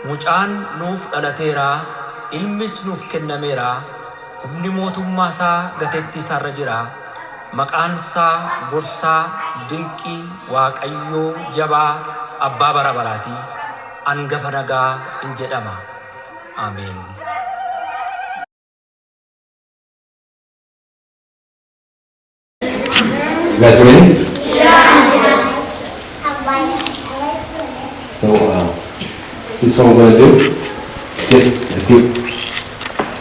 Mucaan nuuf dhalateera, ilmis nuuf kennameera, humni mootummaa isaa gateettii isaarra jira. Maqaan isaa Gorsaa, Dinqii, Waaqayyoo, Jabaa, Abbaa bara baraati. Hangafa nagaa in jedhama. Ameen. You guys ready? So, this is what we're going to do. Just a quick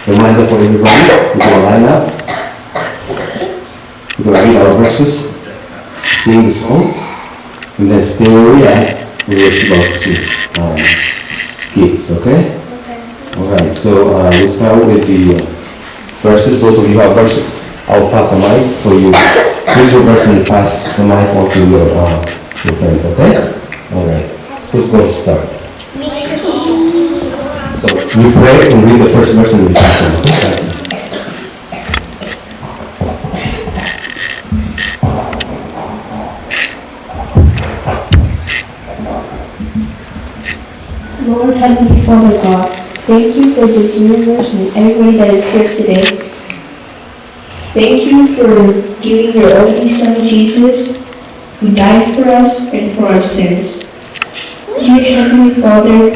reminder for everybody. We're going to line up. We're going to read our verses, sing the songs, and then stay where we at and worship our kids, okay? Alright, so we'll start with the verses. Those of you who have verses, I'll pass the mic. So you read your verse and pass the mic on to your friends, okay? Alright. Who's going to start? So you pray and read the first verse and we pass them. Lord, Heavenly Father God, thank you for this universe and everybody that is here today. Thank you for giving your only Son, Jesus, who died for us and for our sins. Dear Heavenly Father,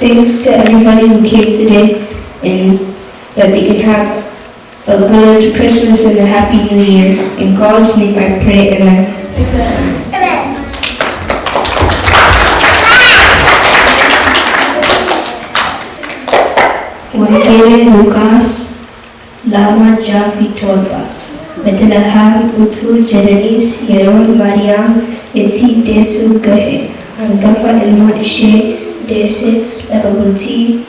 thanks to everybody who came today and that they can have a good Christmas and a Happy New Year. In God's name I pray, amen. Amen. Wangelee Lukas lama jafi torba. Bethlehem utuu jedhanis yeroon Maariyaam itti deessuu gahe. Hangafa ilma ishee deesse lafa bultii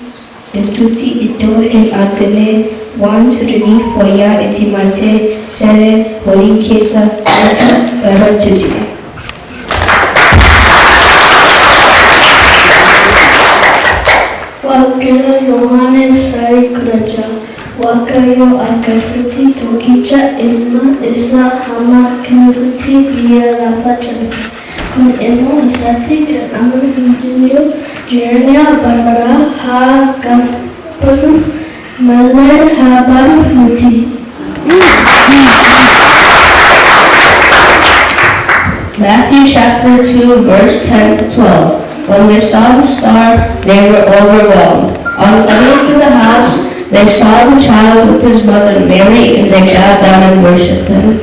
daldaltuutti iddoo hin arganne waan turaniif wayyaa itti martee saree horiin keessa nyaatu barbaachaa jire. Waaqayyo Yohaannis Saarii 16 Waaqayyo akkasitti tokkicha ilma isaa hamma kennuutti biyya lafaa jiraate. Kun ilmoo isaatti kan amanu hundinuu jireenya bara baraa haa gabbatuuf malee haa baruuf miti. Matthew chapter 2 verse 10 to 12. When they saw the star, they were overwhelmed. On coming to the house, they saw the child with his mother Mary, and they bowed down and worshipped him.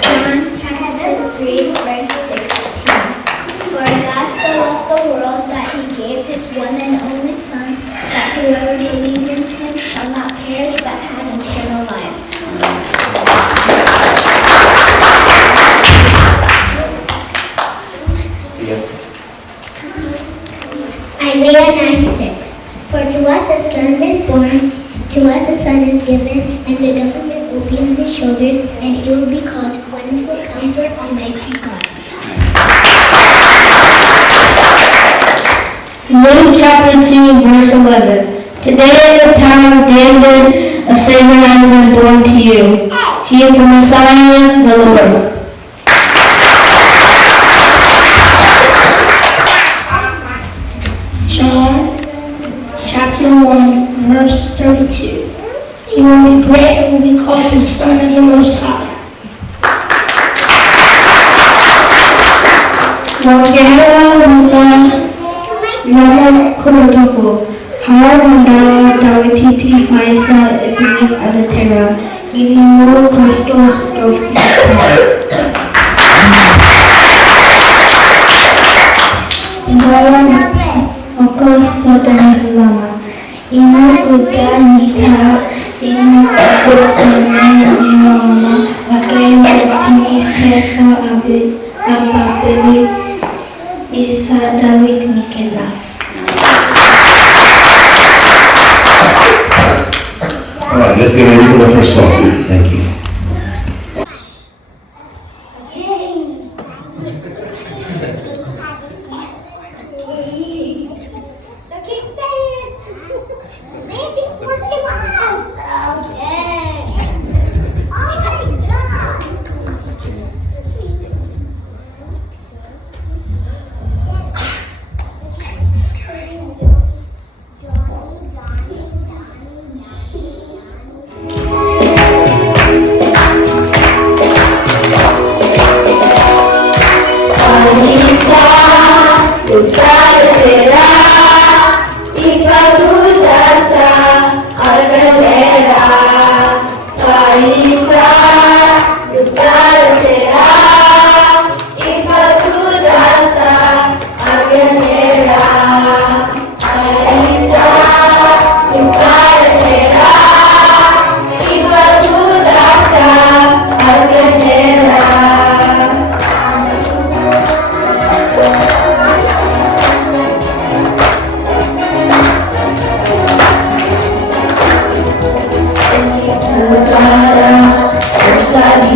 John chapter 3 verse 16. For God so loved the world that he gave his one and only Son, that whoever believes in him shall not perish but have eternal life. Isaiah 9:6. For to us a son is born, to us a son is given, and the government will be on his shoulders, and he will be called Wonderful Counselor, Almighty God. Luke chapter 2 verse 11. Today in the town of David a Savior has been born to you. He is the Messiah, the Lord. John chapter 1 verse 32. He will be great and will be called the Son of the Most High. Wangelee Lukas lama 16. Hawa mwandawa Dawiti faisa isiniif alatera. Ilimu Kristos dofti. Dalam Oko saudara lama, ina kuganita, ina kusneme mama, pakai waktu sesa ababili, isa David nikenaf. All right, let's get ready for the first song. Thank you. Okay. Oh my God.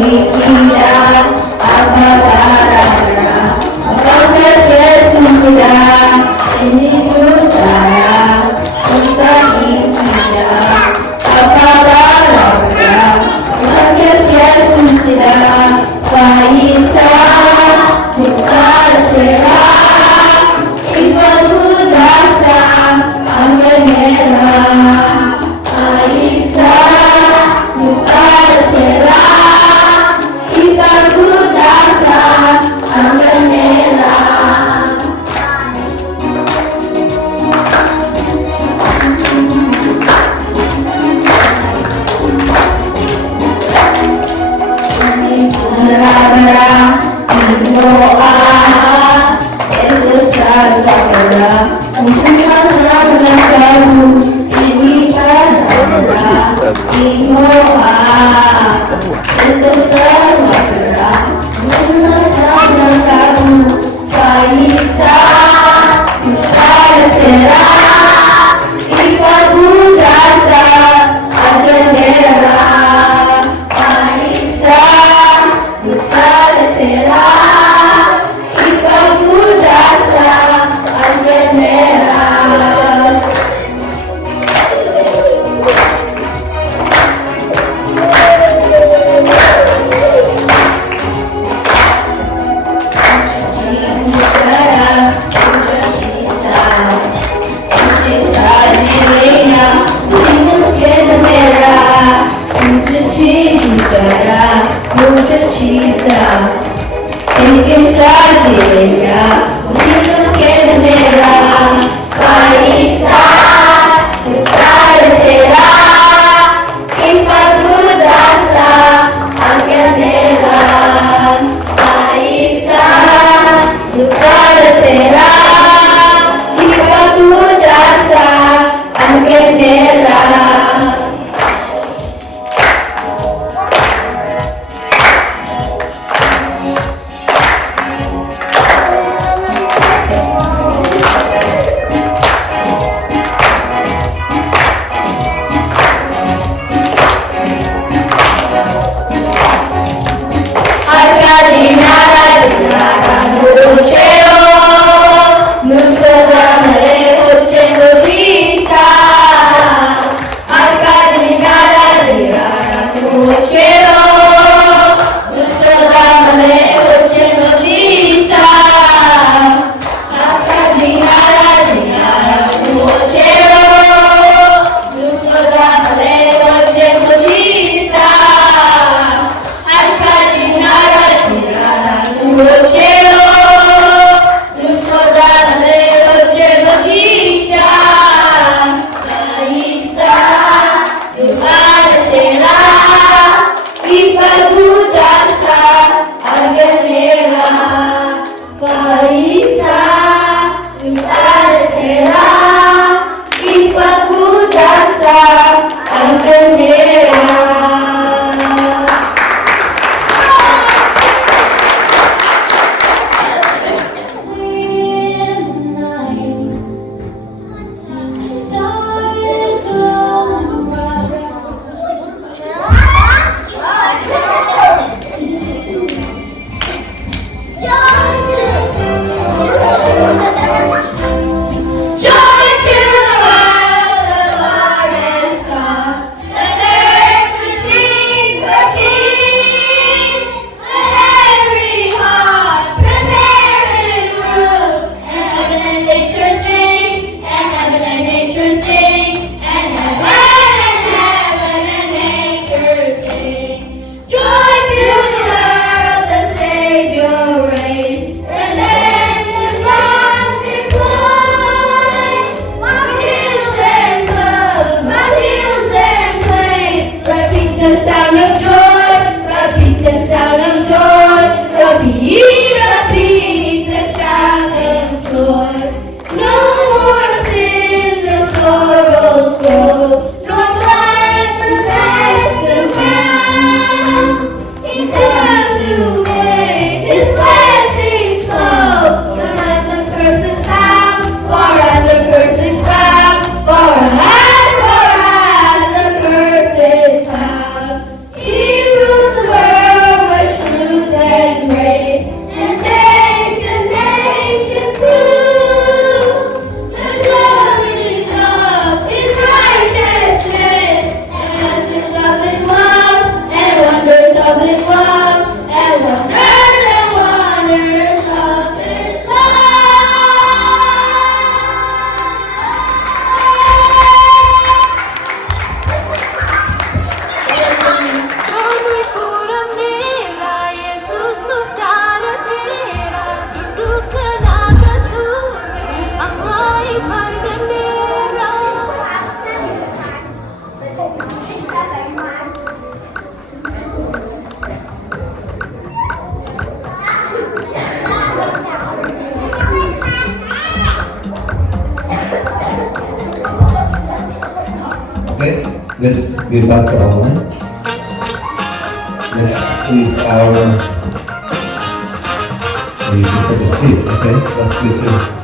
ikida ababarara Moses Yesusida ini budaya Musa ikida ababarara Moses Yesusida Kaisa bukan serah Ibadudasa Angenera Kaisa bukan serah Ibadudasa Angenera Bara-bara berdoa Yesus sakara Semua sahabat kamu ini bara-bara berdoa Yesus sakara Semua sahabat kamu Faisa Bukan serah Ifagudasa Agendera Faisa Bukan serah Ifagudasa Agendera get back to our line. Let's please you can take a seat, okay? That's good too.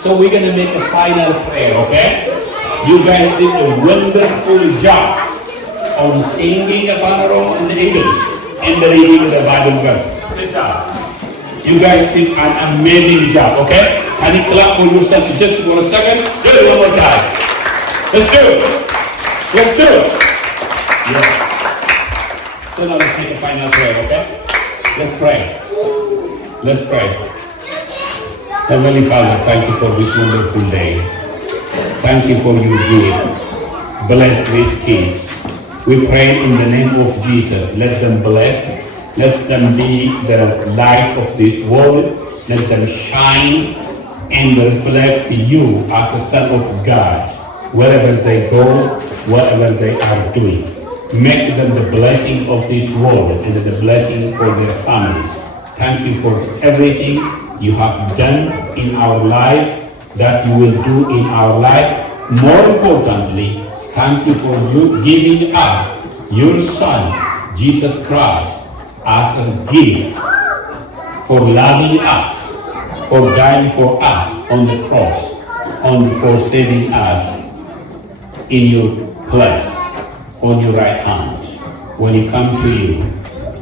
So we're going to make a final prayer, okay? You guys did a wonderful job on singing Oromo in English and the reading of the Bible verse. Good job. You guys did an amazing job, okay? Can you clap for yourself just for a second? Do it one more time. Let's do it. Let's do it. Yes. So now let's make a final prayer, okay? Let's pray. Let's pray. Heavenly Father, thank you for this wonderful day. Thank you for your gift. Bless these kids. We pray in the name of Jesus. Let them bless. Let them be the light of this world. Let them shine and reflect you as a son of God. Wherever they go, whatever they are doing. Make them the blessing of this world and the blessing for their families. Thank you for everything you have done in our life, that you will do in our life. More importantly, thank you for you giving us your Son, Jesus Christ, as a gift, for loving us, for dying for us on the cross, and for saving us in your place, on your right hand, when you come to you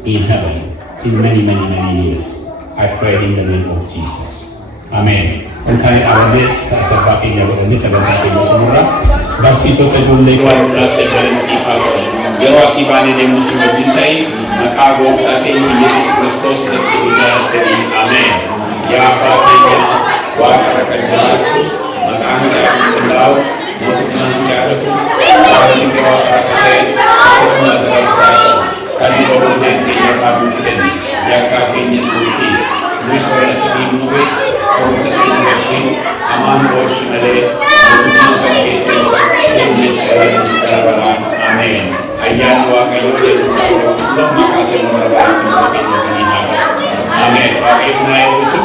in heaven in many, many, many years. I pray in the name of Jesus. Amen. Kan awalnya tak pakai jawab ini sebentar ini semua. Barsiisota ijoollee waan irratti galansiif haa ta'u. Yeroo asii baanee deemnu si wajjin ta'e maqaa gooftaa keenya Yesuus Kiristoos isatti guddaatanii ameen. Yaa abbaa keenya waaqa kan jiraattus maqaan isaa qulqullaa'u mootummaan jaallatu jaalalli kee waaqa akka ta'e akkasumas dabarsaa ta'u kan yeroo hundeen keenya irraa nuuf kenni yakkaa keenya suufiis nuyi soorata dhiibnuwe qorumsa keenya wajjin hamaan booshi malee mootummaan kan keetiin humnees irrattis darabaraan ameen. Ayyaanni waaqayyoo jedhamsa qulqulluu maqaa sirna barbaadu keenya keenya haa ta'u. Ameen. Waaqayyo sinaa eebbisu.